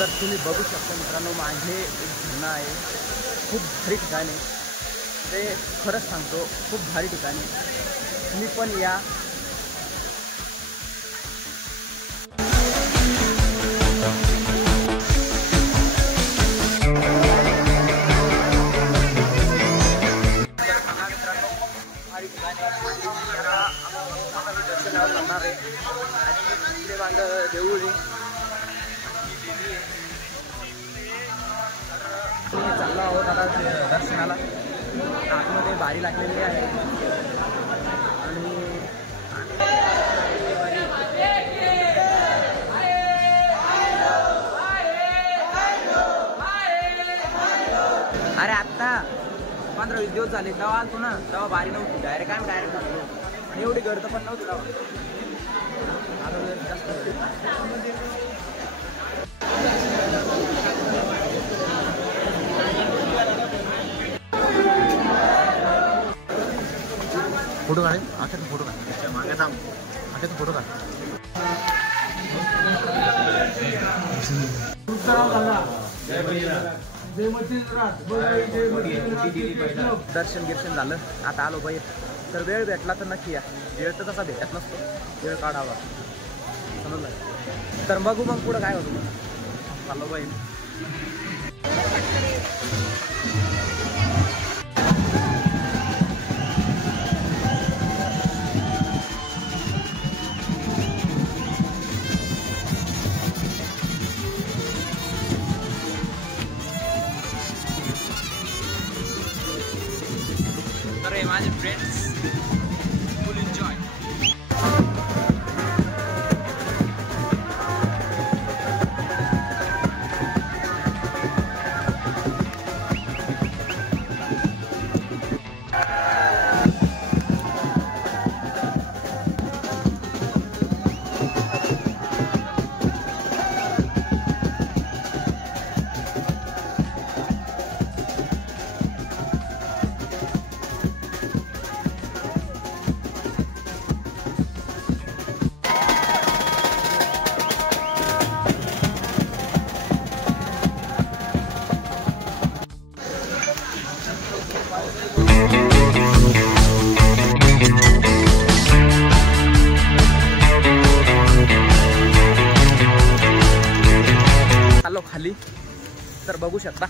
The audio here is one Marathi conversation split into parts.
तर तुम्ही बघू शकता मित्रांनो, माझे एक झरणं आहे, खूप भारी ठिकाण आहे ते, खरंच सांगतो खूप भारी ठिकाण आहे, तुम्ही पण या. दर्शनाला जाणार आहे आणि इकडे मागं देऊळ आहे, चाललो आहोत आता दर्शनाला. आतमध्ये बारी लागलेली आहे आणि अरे आत्ता 15-20 दिवस झाले तेव्हा आलतो ना, तेव्हा बारी नव्हती, डायरेक्ट आणि एवढी गर्द पण नव्हती तेव्हा. आता जास्त फोटो काढे, आख्यात फोटो काढ, मागे थांब, आख्यात फोटो काढ. दर्शन झालं, आता आलो बाहेर. तर वेळ भेटला तर नक्की या, वेळ तर तसा भेटत नसतो, वेळ काढावा, समजलं. तर बघू मग पुढं काय होतं. चाललो बाहेर. तर माझे फ्रेंड्स फुल एन्जॉय. आलो खाली, तर बघू शकता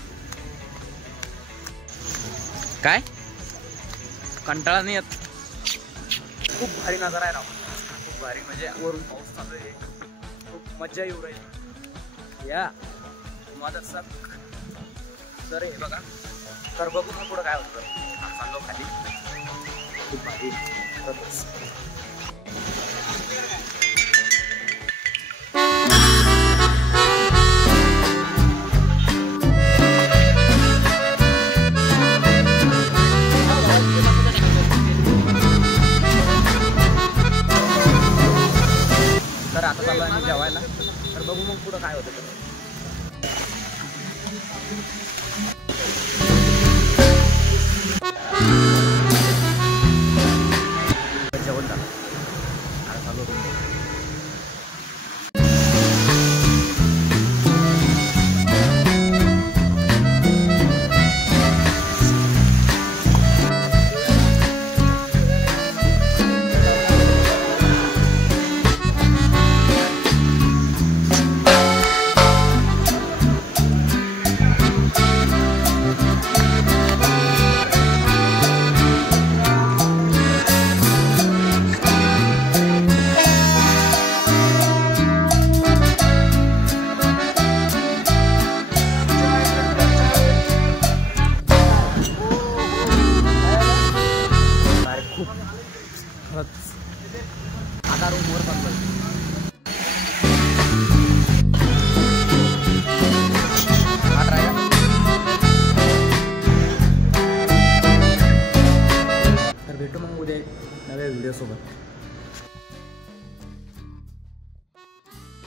काय कंटाळा नाही येत. खूप भारी नजारा आहे राव, खूप भारी, म्हणजे वरून पाऊस चालू आहे, खूप मजा येऊ राहील या माझं सक. तर हे बघा, तर बघू मग पुढं काय होतं. चाललो खाली, खूप भारी. तर आता चालू आहे जेवायला, तर बघू मग पुढं काय होतं. जेवण झालं, आता चालू आता रूमवर चाललोय. तर भेटू मग उद्या नव्या व्हिडिओ सोबत.